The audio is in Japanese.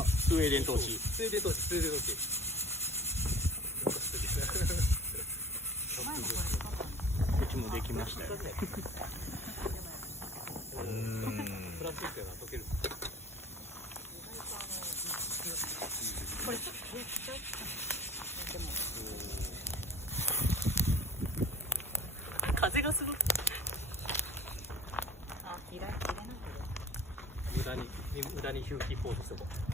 あ、スウェーデントーチ。スウェーデントーチ、スウェーデントーチ。うちもできましたよ。プラスチックやな、溶ける。これちょっと冷やしちゃう。でも風がすごい。あ、入れないけど。無駄にヒューキーポーズしとこう。